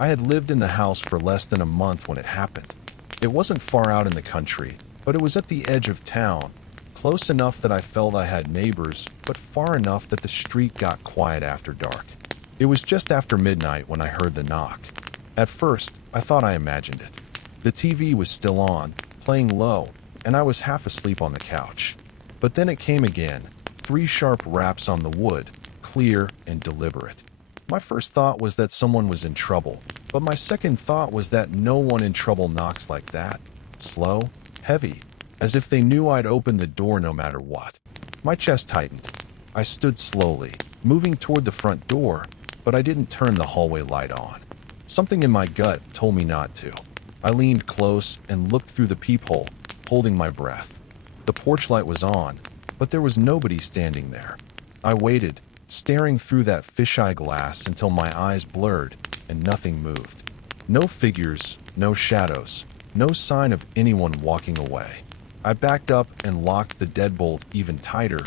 I had lived in the house for less than a month when it happened. It wasn't far out in the country, but it was at the edge of town, close enough that I felt I had neighbors, but far enough that the street got quiet after dark. It was just after midnight when I heard the knock. At first, I thought I imagined it. The TV was still on, playing low, and I was half asleep on the couch. But then it came again, 3 sharp raps on the wood, clear and deliberate. My first thought was that someone was in trouble, but my second thought was that no one in trouble knocks like that. Slow, heavy, as if they knew I'd open the door no matter what. My chest tightened. I stood slowly, moving toward the front door, but I didn't turn the hallway light on. Something in my gut told me not to. I leaned close and looked through the peephole, holding my breath. The porch light was on, but there was nobody standing there. I waited, staring through that fisheye glass until my eyes blurred and nothing moved. No figures, no shadows, no sign of anyone walking away. I backed up and locked the deadbolt even tighter,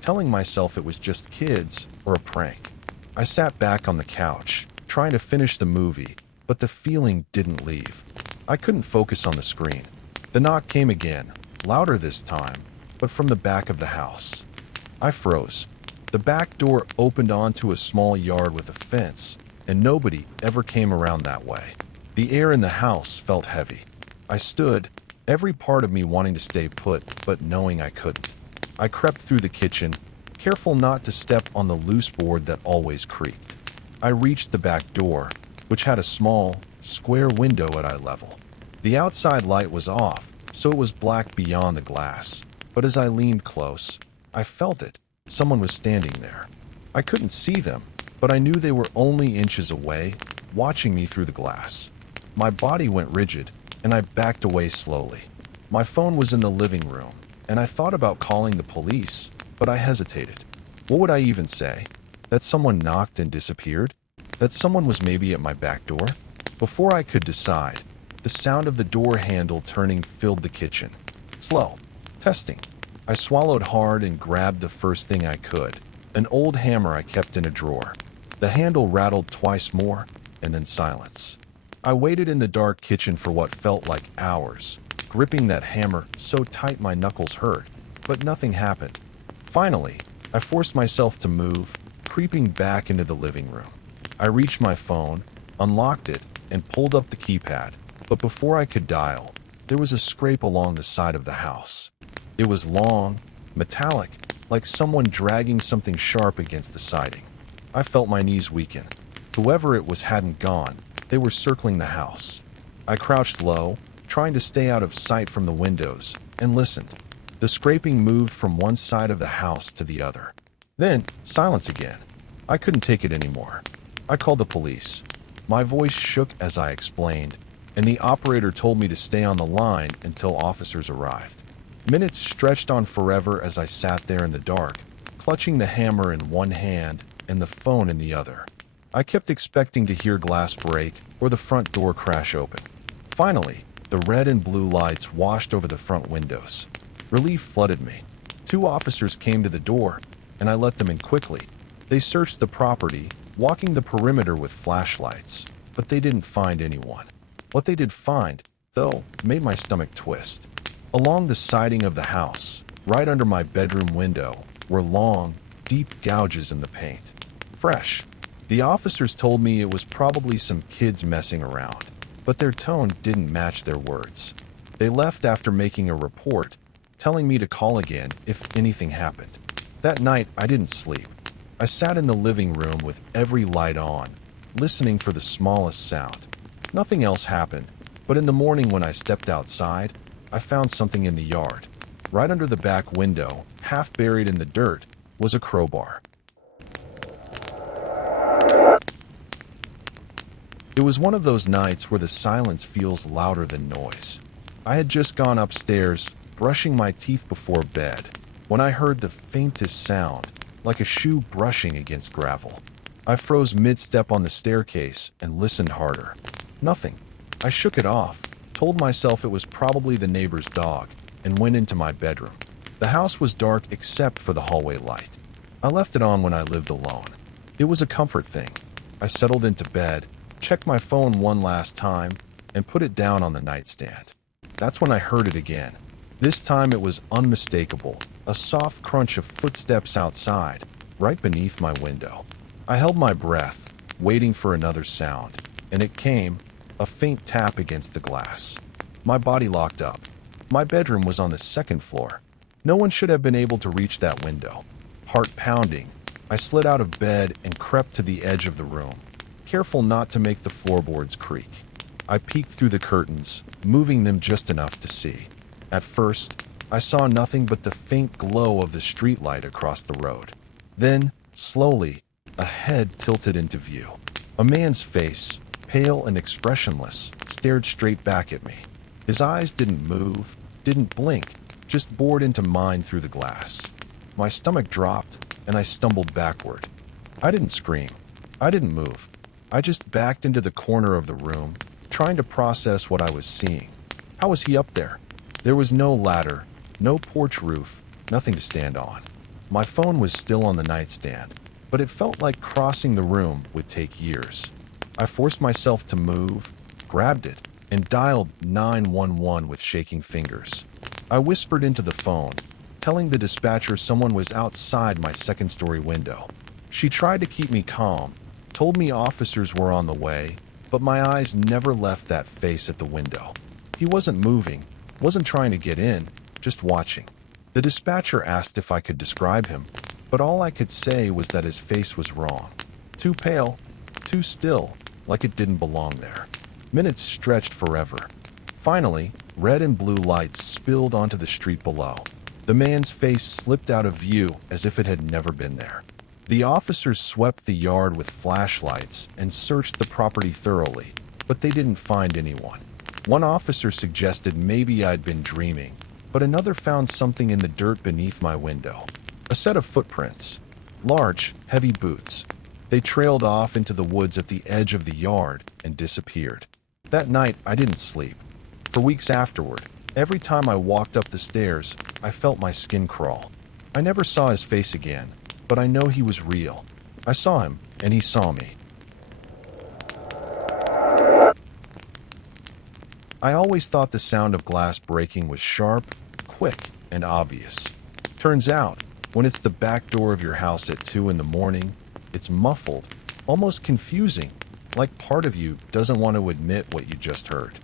telling myself it was just kids or a prank. I sat back on the couch, trying to finish the movie, but the feeling didn't leave. I couldn't focus on the screen. The knock came again, louder this time, but from the back of the house. I froze. The back door opened onto a small yard with a fence, and nobody ever came around that way. The air in the house felt heavy. I stood, every part of me wanting to stay put, but knowing I couldn't. I crept through the kitchen, careful not to step on the loose board that always creaked. I reached the back door, which had a small, square window at eye level. The outside light was off, so it was black beyond the glass. But as I leaned close, I felt it. Someone was standing there. I couldn't see them, but I knew they were only inches away, watching me through the glass. My body went rigid, and I backed away slowly. My phone was in the living room, and I thought about calling the police, but I hesitated. What would I even say? That someone knocked and disappeared? That someone was maybe at my back door? Before I could decide, the sound of the door handle turning filled the kitchen. Slow. Testing. I swallowed hard and grabbed the first thing I could, an old hammer I kept in a drawer. The handle rattled twice more, and then silence. I waited in the dark kitchen for what felt like hours, gripping that hammer so tight my knuckles hurt, but nothing happened. Finally, I forced myself to move, creeping back into the living room. I reached my phone, unlocked it, and pulled up the keypad, but before I could dial, there was a scrape along the side of the house. It was long, metallic, like someone dragging something sharp against the siding. I felt my knees weaken. Whoever it was hadn't gone. They were circling the house. I crouched low, trying to stay out of sight from the windows, and listened. The scraping moved from one side of the house to the other. Then, silence again. I couldn't take it anymore. I called the police. My voice shook as I explained, and the operator told me to stay on the line until officers arrived. Minutes stretched on forever as I sat there in the dark, clutching the hammer in one hand and the phone in the other. I kept expecting to hear glass break or the front door crash open. Finally, the red and blue lights washed over the front windows. Relief flooded me. 2 officers came to the door, and I let them in quickly. They searched the property, walking the perimeter with flashlights, but they didn't find anyone. What they did find, though, made my stomach twist. Along the siding of the house, right under my bedroom window, were long, deep gouges in the paint. Fresh. The officers told me it was probably some kids messing around, but their tone didn't match their words. They left after making a report, telling me to call again if anything happened. That night, I didn't sleep. I sat in the living room with every light on, listening for the smallest sound. Nothing else happened, but in the morning when I stepped outside, I found something in the yard. Right under the back window, half buried in the dirt, was a crowbar. It was one of those nights where the silence feels louder than noise. I had just gone upstairs, brushing my teeth before bed, when I heard the faintest sound, like a shoe brushing against gravel. I froze mid-step on the staircase and listened harder. Nothing. I shook it off, told myself it was probably the neighbor's dog, and went into my bedroom. The house was dark except for the hallway light. I left it on when I lived alone. It was a comfort thing. I settled into bed, checked my phone one last time, and put it down on the nightstand. That's when I heard it again. This time it was unmistakable, a soft crunch of footsteps outside, right beneath my window. I held my breath, waiting for another sound, and it came, a faint tap against the glass. My body locked up. My bedroom was on the second floor. No one should have been able to reach that window. Heart pounding, I slid out of bed and crept to the edge of the room, careful not to make the floorboards creak. I peeked through the curtains, moving them just enough to see. At first, I saw nothing but the faint glow of the streetlight across the road. Then, slowly, a head tilted into view. A man's face, pale and expressionless, stared straight back at me. His eyes didn't move, didn't blink, just bored into mine through the glass. My stomach dropped, and I stumbled backward. I didn't scream. I didn't move. I just backed into the corner of the room, trying to process what I was seeing. How was he up there? There was no ladder, no porch roof, nothing to stand on. My phone was still on the nightstand, but it felt like crossing the room would take years. I forced myself to move, grabbed it, and dialed 911 with shaking fingers. I whispered into the phone, telling the dispatcher someone was outside my second-story window. She tried to keep me calm, told me officers were on the way, but my eyes never left that face at the window. He wasn't moving, wasn't trying to get in, just watching. The dispatcher asked if I could describe him, but all I could say was that his face was wrong. Too pale, too still, like it didn't belong there. Minutes stretched forever. Finally, red and blue lights spilled onto the street below. The man's face slipped out of view as if it had never been there. The officers swept the yard with flashlights and searched the property thoroughly, but they didn't find anyone. One officer suggested maybe I'd been dreaming, but another found something in the dirt beneath my window. A set of footprints. Large, heavy boots. They trailed off into the woods at the edge of the yard and disappeared. That night, I didn't sleep. For weeks afterward, every time I walked up the stairs, I felt my skin crawl. I never saw his face again, but I know he was real. I saw him, and he saw me. I always thought the sound of glass breaking was sharp, quick, and obvious. Turns out, when it's the back door of your house at 2 in the morning, it's muffled, almost confusing, like part of you doesn't want to admit what you just heard.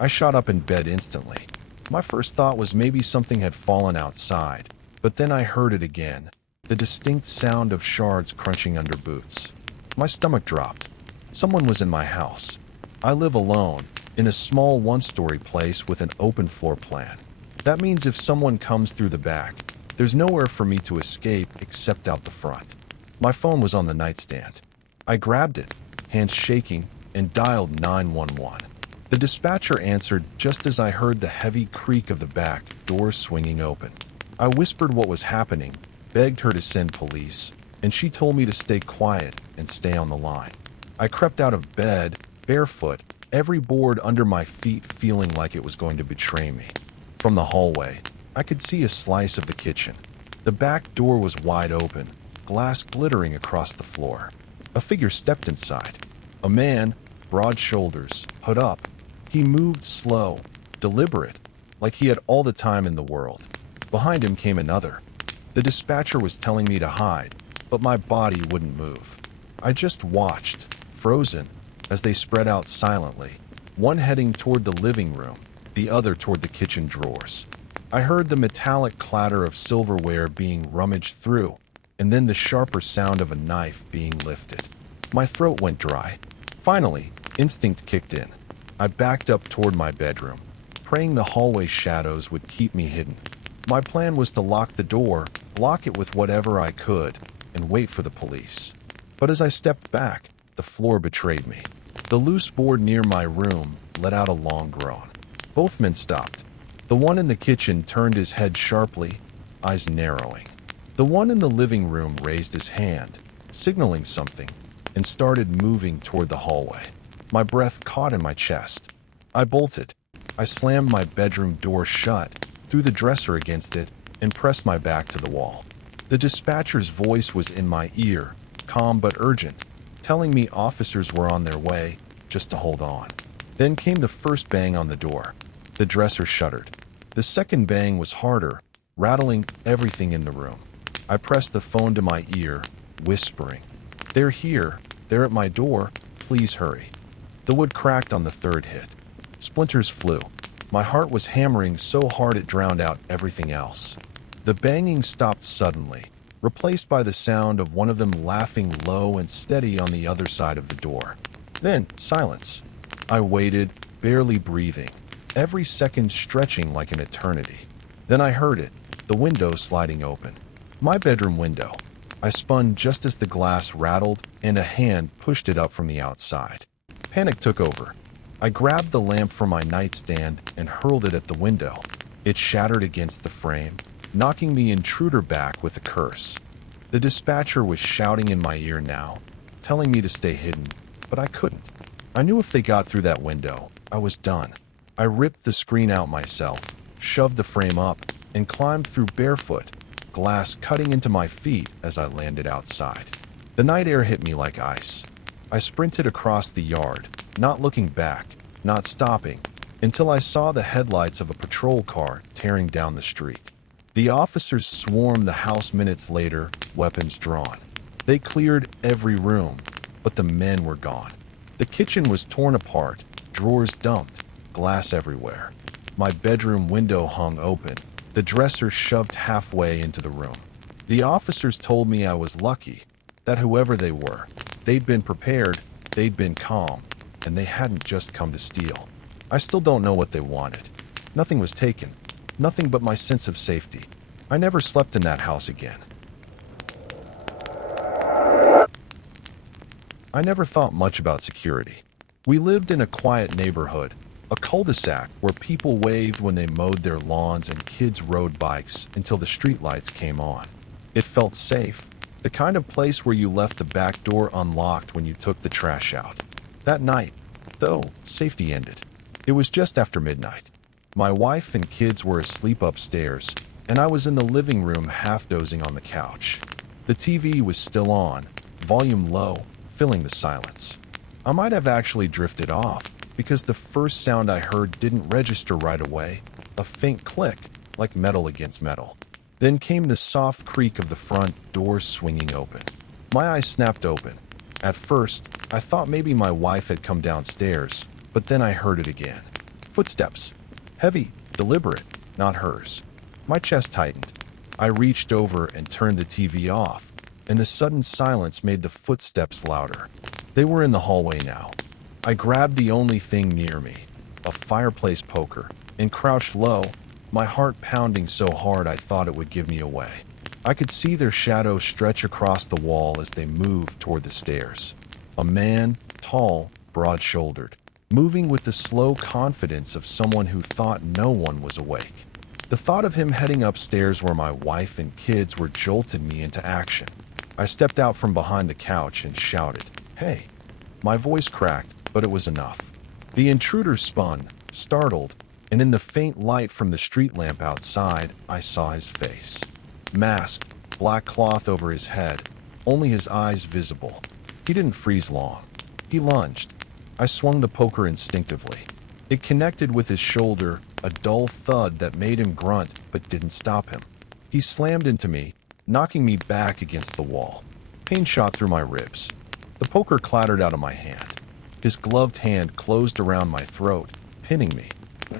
I shot up in bed instantly. My first thought was maybe something had fallen outside, but then I heard it again, the distinct sound of shards crunching under boots. My stomach dropped. Someone was in my house. I live alone, in a small one-story place with an open floor plan. That means if someone comes through the back, there's nowhere for me to escape except out the front. My phone was on the nightstand. I grabbed it, hands shaking, and dialed 911. The dispatcher answered just as I heard the heavy creak of the back door swinging open. I whispered what was happening, begged her to send police, and she told me to stay quiet and stay on the line. I crept out of bed, barefoot, every board under my feet feeling like it was going to betray me. From the hallway, I could see a slice of the kitchen. The back door was wide open, glass glittering across the floor. A figure stepped inside. A man, broad shoulders, hood up. He moved slow, deliberate, like he had all the time in the world. Behind him came another. The dispatcher was telling me to hide, but my body wouldn't move. I just watched, frozen, as they spread out silently, one heading toward the living room, the other toward the kitchen drawers. I heard the metallic clatter of silverware being rummaged through, and then the sharper sound of a knife being lifted. My throat went dry. Finally, instinct kicked in. I backed up toward my bedroom, praying the hallway shadows would keep me hidden. My plan was to lock the door, block it with whatever I could, and wait for the police. But as I stepped back, the floor betrayed me. The loose board near my room let out a long groan. Both men stopped. The one in the kitchen turned his head sharply, eyes narrowing. The one in the living room raised his hand, signaling something, and started moving toward the hallway. My breath caught in my chest. I bolted. I slammed my bedroom door shut, threw the dresser against it, and pressed my back to the wall. The dispatcher's voice was in my ear, calm but urgent, telling me officers were on their way, just to hold on. Then came the first bang on the door. The dresser shuddered. The second bang was harder, rattling everything in the room. I pressed the phone to my ear, whispering, "They're here. They're at my door. Please hurry." The wood cracked on the third hit. Splinters flew. My heart was hammering so hard it drowned out everything else. The banging stopped suddenly, replaced by the sound of one of them laughing low and steady on the other side of the door. Then, silence. I waited, barely breathing, every second stretching like an eternity. Then I heard it, the window sliding open. My bedroom window. I spun just as the glass rattled and a hand pushed it up from the outside. Panic took over. I grabbed the lamp from my nightstand and hurled it at the window. It shattered against the frame, knocking the intruder back with a curse. The dispatcher was shouting in my ear now, telling me to stay hidden, but I couldn't. I knew if they got through that window, I was done. I ripped the screen out myself, shoved the frame up, and climbed through barefoot, glass cutting into my feet as I landed outside. The night air hit me like ice. I sprinted across the yard, not looking back, not stopping, until I saw the headlights of a patrol car tearing down the street. The officers swarmed the house minutes later, weapons drawn. They cleared every room, but the men were gone. The kitchen was torn apart, drawers dumped, glass everywhere. My bedroom window hung open, the dresser shoved halfway into the room. The officers told me I was lucky, that whoever they were, they'd been prepared, they'd been calm, and they hadn't just come to steal. I still don't know what they wanted. Nothing was taken, nothing but my sense of safety. I never slept in that house again. I never thought much about security. We lived in a quiet neighborhood, a cul-de-sac where people waved when they mowed their lawns and kids rode bikes until the streetlights came on. It felt safe, the kind of place where you left the back door unlocked when you took the trash out. That night, though, safety ended. It was just after midnight. My wife and kids were asleep upstairs, and I was in the living room half dozing on the couch. The TV was still on, volume low, filling the silence. I might have actually drifted off, because the first sound I heard didn't register right away, a faint click, like metal against metal. Then came the soft creak of the front door swinging open. My eyes snapped open. At first, I thought maybe my wife had come downstairs, but then I heard it again. Footsteps. Heavy, deliberate, not hers. My chest tightened. I reached over and turned the TV off, and the sudden silence made the footsteps louder. They were in the hallway now. I grabbed the only thing near me, a fireplace poker, and crouched low, my heart pounding so hard I thought it would give me away. I could see their shadows stretch across the wall as they moved toward the stairs. A man, tall, broad-shouldered, moving with the slow confidence of someone who thought no one was awake. The thought of him heading upstairs where my wife and kids were jolted me into action. I stepped out from behind the couch and shouted, "Hey!" My voice cracked, but it was enough. The intruder spun, startled, and in the faint light from the street lamp outside, I saw his face. Masked, black cloth over his head, only his eyes visible. He didn't freeze long. He lunged. I swung the poker instinctively. It connected with his shoulder, a dull thud that made him grunt but didn't stop him. He slammed into me, knocking me back against the wall. Pain shot through my ribs. The poker clattered out of my hand. His gloved hand closed around my throat, pinning me.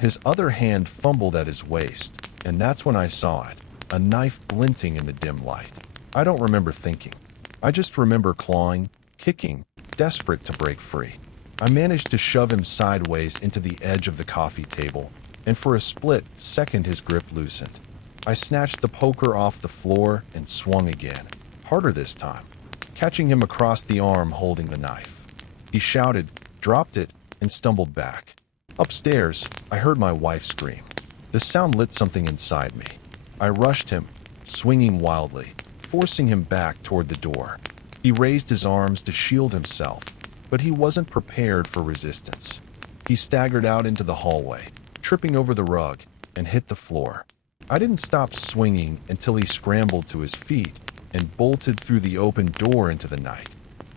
His other hand fumbled at his waist, and that's when I saw it, a knife glinting in the dim light. I don't remember thinking. I just remember clawing, kicking, desperate to break free. I managed to shove him sideways into the edge of the coffee table, and for a split second his grip loosened. I snatched the poker off the floor and swung again, harder this time, catching him across the arm holding the knife. He shouted, dropped it, and stumbled back. Upstairs, I heard my wife scream. The sound lit something inside me. I rushed him, swinging wildly, forcing him back toward the door. He raised his arms to shield himself, but he wasn't prepared for resistance. He staggered out into the hallway, tripping over the rug, and hit the floor. I didn't stop swinging until he scrambled to his feet and bolted through the open door into the night.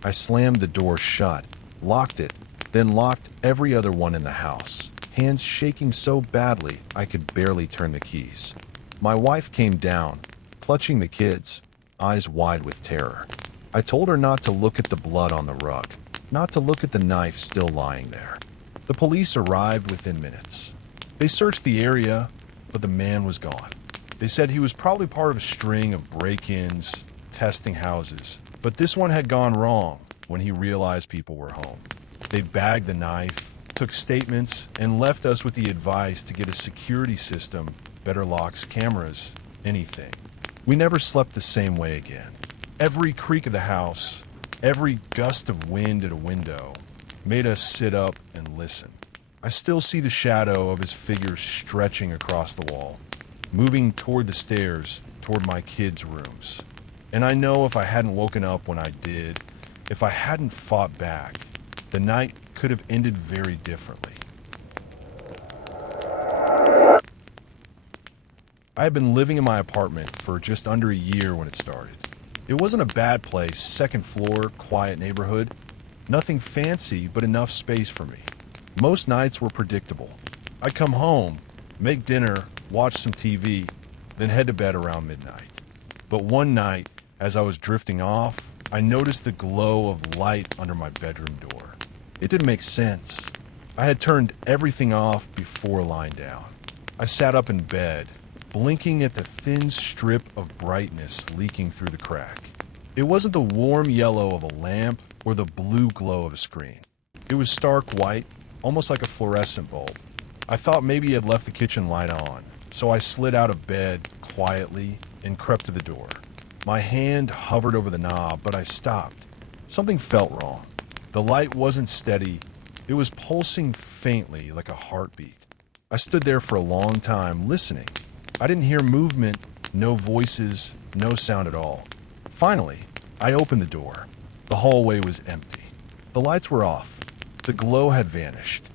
I slammed the door shut, locked it, then locked every other one in the house, hands shaking so badly I could barely turn the keys. My wife came down, clutching the kids, eyes wide with terror. I told her not to look at the blood on the rug, not to look at the knife still lying there. The police arrived within minutes. They searched the area, but the man was gone. They said he was probably part of a string of break-ins, testing houses, but this one had gone wrong when he realized people were home. They bagged the knife, took statements, and left us with the advice to get a security system, better locks, cameras, anything. We never slept the same way again. Every creak of the house, every gust of wind at a window, made us sit up and listen. I still see the shadow of his figure stretching across the wall, moving toward the stairs, toward my kids' rooms. And I know if I hadn't woken up when I did, if I hadn't fought back, the night could have ended very differently. I had been living in my apartment for just under a year when it started. It wasn't a bad place, second floor, quiet neighborhood. Nothing fancy, but enough space for me. Most nights were predictable. I'd come home, make dinner, watch some TV, then head to bed around midnight. But one night, as I was drifting off, I noticed the glow of light under my bedroom door. It didn't make sense. I had turned everything off before lying down. I sat up in bed, blinking at the thin strip of brightness leaking through the crack. It wasn't the warm yellow of a lamp or the blue glow of a screen. It was stark white, almost like a fluorescent bulb. I thought maybe he had left the kitchen light on, so I slid out of bed quietly and crept to the door. My hand hovered over the knob, but I stopped. Something felt wrong. The light wasn't steady. It was pulsing faintly like a heartbeat. I stood there for a long time, listening. I didn't hear movement, no voices, no sound at all. Finally, I opened the door. The hallway was empty. The lights were off. The glow had vanished.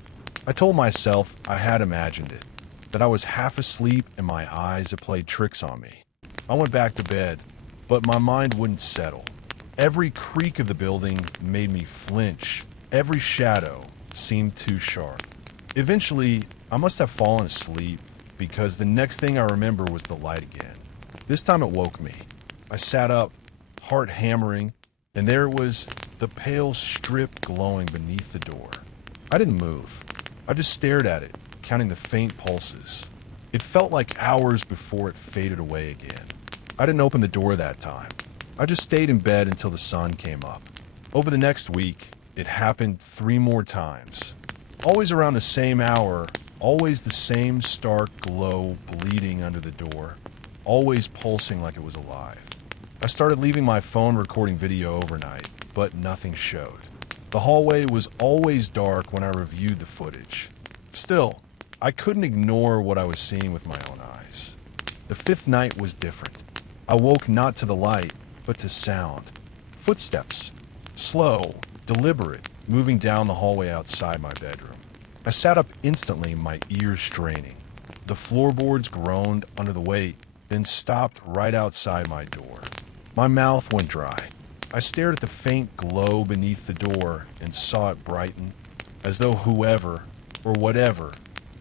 I told myself I had imagined it, that I was half asleep and my eyes had played tricks on me. I went back to bed, but my mind wouldn't settle. Every creak of the building made me flinch. Every shadow seemed too sharp. Eventually, I must have fallen asleep, because the next thing I remember was the light again. This time it woke me. I sat up, heart hammering, and there it was, the pale strip glowing beneath the door. I didn't move. I just stared at it, counting the faint pulses. It felt like hours before it faded away again. I didn't open the door that time. I just stayed in bed until the sun came up. Over the next week, it happened 3 more times. Always around the same hour, always the same stark glow bleeding under the door, always pulsing like it was alive. I started leaving my phone recording video overnight, but nothing showed. The hallway was always dark when I reviewed the footage. Still, I couldn't ignore what I was seeing with my own eyes. The 5th night was different. I woke not to the light, but to sound. Footsteps. Slow, deliberate, moving down the hallway outside my bedroom. I sat up instantly, my ears straining. The floorboards groaned under the weight, then stopped right outside my door. My mouth went dry. I stared at the faint glow beneath the door and saw it brighten, as though whoever, or whatever,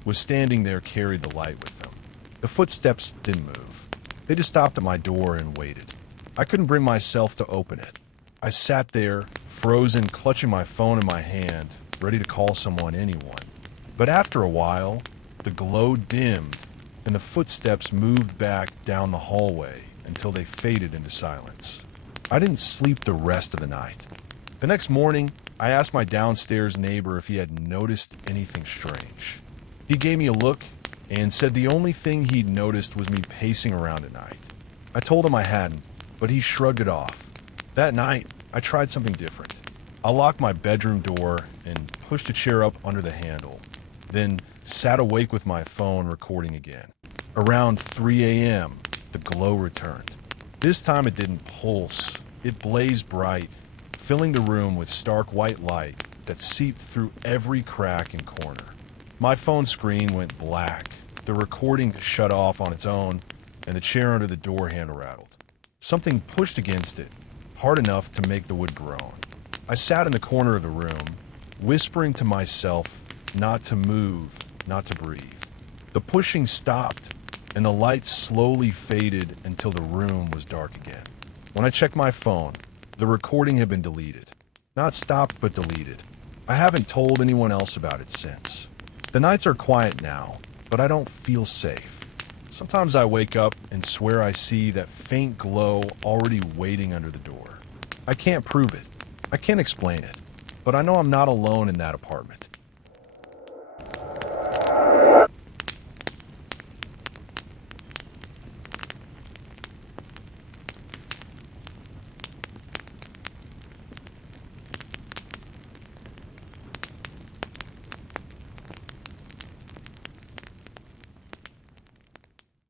was standing there carried the light with them. The footsteps didn't move. They just stopped at my door and waited. I couldn't bring myself to open it. I sat there, frozen, clutching my phone in my hand, ready to call someone, anyone. But after a while, the glow dimmed, and the footsteps moved back down the hallway until they faded into silence. I didn't sleep the rest of the night. The next morning, I asked my downstairs neighbor if he had noticed anything strange. He gave me a look and said the only thing he'd noticed was me pacing around at night. I told him I hadn't, but he shrugged it off. That night, I tried something different. I locked my bedroom door and pushed a chair up under the handle, then sat awake with my phone recording again. Around 3 a.m., the glow returned. This time it didn't pulse. It blazed bright, filling the room with stark white light that seeped through every crack and corner. My phone screen went black. The recording shut off on its own, and the chair under the door handle rattled. Something pushed against it, hard enough to make the wood groan. I sat in the corner of the room, whispering to myself not to move, not to breathe. The pushing stopped, and the lights slowly faded until the room was dark again. When I checked my phone, the recording had been deleted. Not stopped, but deleted. I haven't told anyone else about it since. The nights are quiet now, but I don't feel safe. Sometimes I wake up and swear I see that faint glow already waiting under the door. I can't prove it. I can't explain it. But I know I'm not alone in that apartment.